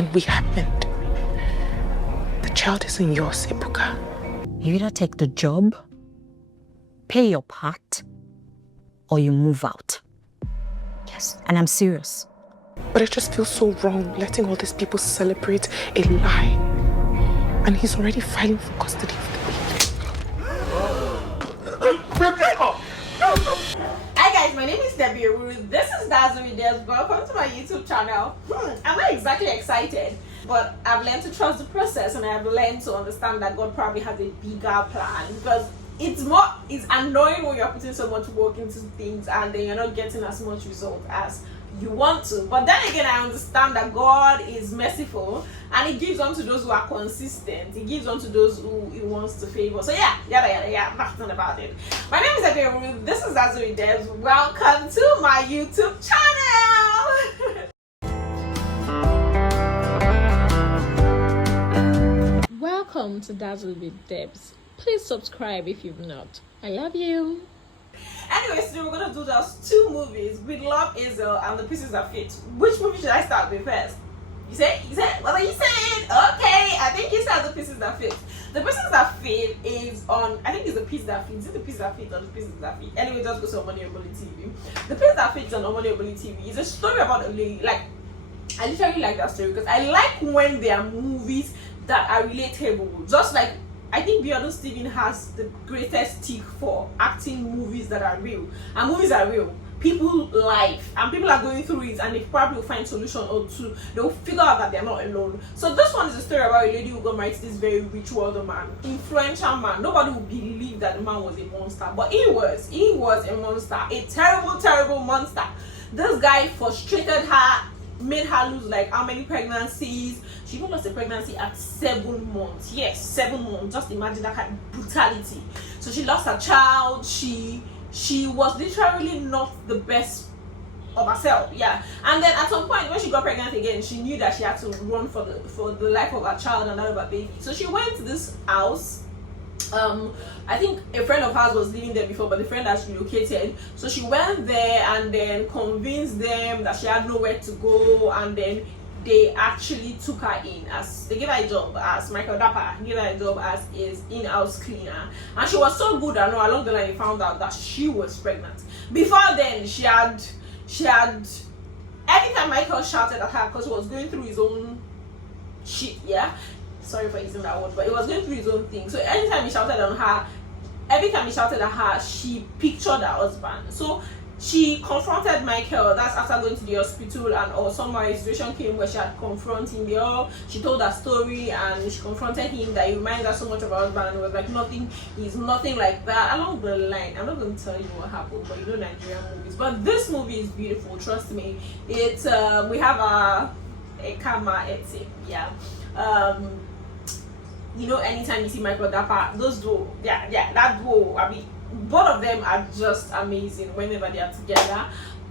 And we happened. The child isn't yours, Ebuka. You either take the job, pay your part, or you move out. Yes, and I'm serious. But it just feels so wrong letting all these people celebrate a lie. And he's already filing for custody of the baby. Hi guys, my name is Debbie. This is HAZEL. Welcome to my YouTube channel. I'm not exactly excited, but I've learned to trust the process, and I've learned to understand that God probably has a bigger plan, because it's annoying when you're putting so much work into things and then you're not getting as much result as you want to. But then again, I understand that God is merciful and He gives unto those who are consistent. He gives unto those who He wants to favor. So yeah, that's not about it. My name is Debbie. This is HAZEL. Welcome to my YouTube channel. Welcome to HAZEL with Debs. Please subscribe if you've not. I love you. Anyway, today we're gonna do just two movies: With Love, HAZEL, and The Pieces That Fit. Which movie should I start with first? You say? What are you saying? Okay, I think you start The Pieces That Fit. The Pieces That Fit is on, I think it's The Piece That Fit. Is it The Piece That Fit or The Pieces That Fit? Anyway, just go to Omoni Oboli TV. The Piece That Fit is on Omoni Oboli TV. It's a story about a lady. Like, I literally like that story because I like when there are movies that are relatable. Just like, I think Beyonce Steven has the greatest tick for acting movies that are real. And movies are real. People life, and people are going through it, and they probably will find solution or two. They'll figure out that they're not alone. So this one is a story about a lady who got married to this very rich wealthy man, influential man. Nobody would believe that the man was a monster, but he was a monster, a terrible monster. This guy frustrated her, made her lose like how many pregnancies. She even lost a pregnancy at 7 months. Yes, 7 months. Just imagine that kind of brutality. So she lost her child. She was literally not the best of herself. Yeah. And then at some point when she got pregnant again, she knew that she had to run for the life of her child and that of her baby. So she went to this house. I think a friend of hers was living there before, but the friend has relocated. So she went there and then convinced them that she had nowhere to go, and then they actually took her in as, they gave her a job as Michael Dapper, gave her a job as his in-house cleaner. And she was so good, and along the line they found out that she was pregnant. Before then, she had every time Michael shouted at her because he was going through his own shit, yeah, sorry for using that word, but he was going through his own thing. So anytime he shouted on her, every time he shouted at her, she pictured her husband. So she confronted Michael. That's after going to the hospital, and or somehow a situation came where she had confronted him. She told her story and she confronted him that he reminds her so much of her husband, and it was like he's nothing like that. Along the line, I'm not going to tell you what happened, but you know Nigerian movies. But this movie is beautiful, trust me. It's we have a camera editing, yeah. You know, anytime you see Michael Dapper, those duo, that duo, I mean, both of them are just amazing whenever they are together.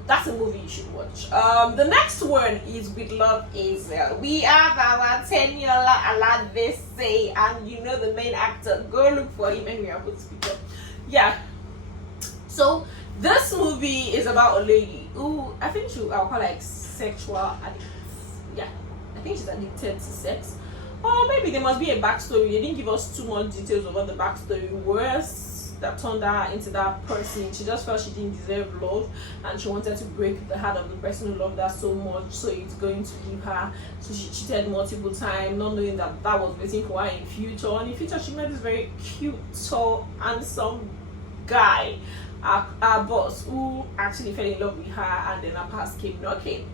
That's a movie you should watch. The next one is With Love, HAZEL. We have our 10-year-old Aladvese, and you know the main actor. Go look for him anyway. I'll put this picture. Yeah. So this movie is about a lady who I think I'll call like sexual addict. Yeah, I think she's addicted to sex. Or maybe there must be a backstory. They didn't give us too much details about the backstory was that turned her into that person. She just felt she didn't deserve love, and she wanted to break the heart of the person who loved her so much, so it's going to leave her. So she cheated multiple times, not knowing that that was waiting for her in future. And in future, she met this very cute, tall, handsome guy, our boss, who actually fell in love with her, and then her past came knocking.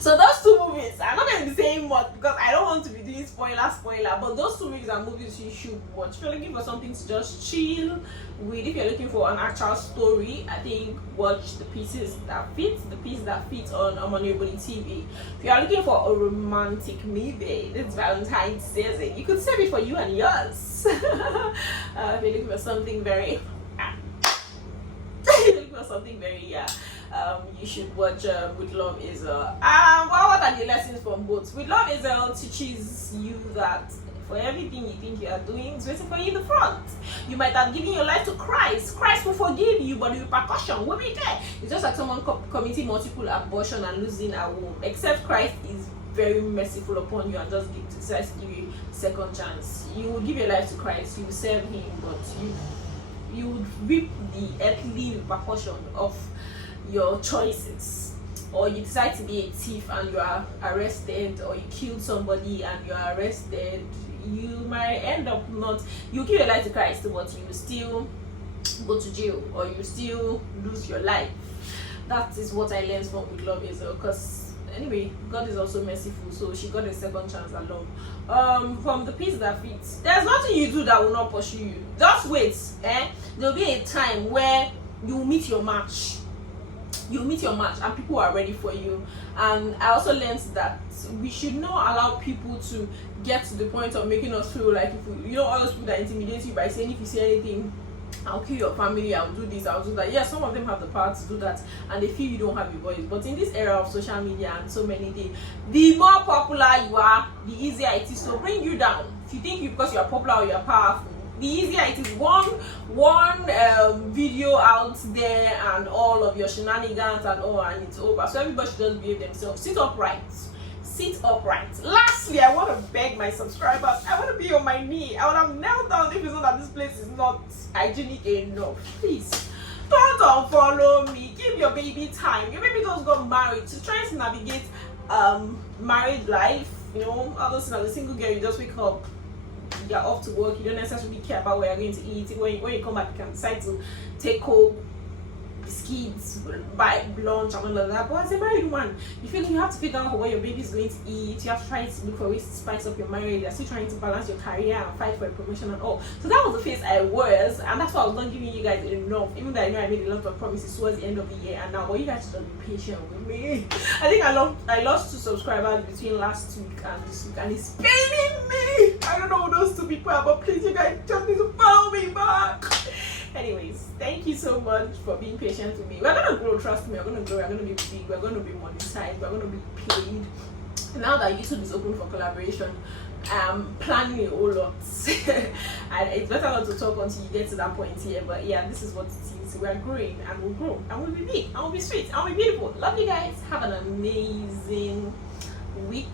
So those two movies, I'm not going to be saying much because I don't want to be doing spoiler, but those two movies are movies you should watch. If you're looking for something to just chill with, if you're looking for an actual story, I think watch The Pieces That Fit, The Piece That Fit on Omoni Oboli TV. If you're looking for a romantic movie, this Valentine's season, you could save it for you and yours. If you're looking for something very you should watch With Love, HAZEL. What are the lessons from both? With Love, HAZEL teaches you that for everything you think you are doing is waiting for you in the front. You might have given your life to Christ. Christ will forgive you, but the repercussion will be there. It's just like someone committing multiple abortion and losing a womb. Except Christ is very merciful upon you and just decides to give you a second chance. You will give your life to Christ, you will serve him, but you would reap the earthly repercussion of your choices. Or you decide to be a thief and you are arrested, or you killed somebody and you are arrested, you might end up not, you give your life to Christ, but you will still go to jail, or you still lose your life. That is what I learned from With Love Hazel. Because anyway, God is also merciful, so she got a second chance along. From the piece that fits, there's nothing you do that will not pursue you. Just wait, there'll be a time where you will meet your match. You'll meet your match and people are ready for you. And I also learned that we should not allow people to get to the point of making us feel like, if we, all those people that intimidate you by saying, if you say anything, I'll kill your family, I'll do this, I'll do that. Yes, some of them have the power to do that and they feel you don't have a voice. But in this era of social media and so many things, the more popular you are, the easier it is to bring you down. If you think because you are popular or you are powerful, the easier it is. One video out there and all of your shenanigans and all, and it's over. So everybody should just behave themselves. Sit upright. Sit upright. Lastly, I want to beg my subscribers, I want to be on my knee. I would have knelt down if it's not that this place is not hygienic enough. Please don't unfollow me. Give your baby time. Your baby just got married. She's trying to navigate married life. All those things. As a single girl, you just wake up, you're off to work, you don't necessarily care about where you're going to eat. When you come back, you can decide to take home biscuits, buy lunch and all of that. But as a married woman, you have to figure out what your baby is going to eat. You have to try to look for ways to spice up your marriage. You're still trying to balance your career and fight for a promotion and all. So that was the phase I was, and that's why I was not giving you guys enough, even though I know I made a lot of promises towards the end of the year. And now, but you guys should be patient with me. I think I lost 2 subscribers between last week and this week, and it's paining me. I don't know who those 2 people are, but please, you guys just need to follow me back. Anyways, thank you so much for being patient with me. We're gonna grow, trust me. We're gonna grow. We're gonna be big. We're gonna be monetized. We're gonna be paid. Now that YouTube is open for collaboration, I'm planning a whole lot. And it's better not to talk until you get to that point here. But yeah, this is what it is. We're growing, and we'll grow, and we'll be big, and we'll be sweet, and we'll be beautiful. Love you guys. Have an amazing week.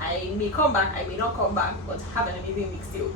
I may come back, I may not come back, but have an amazing week still.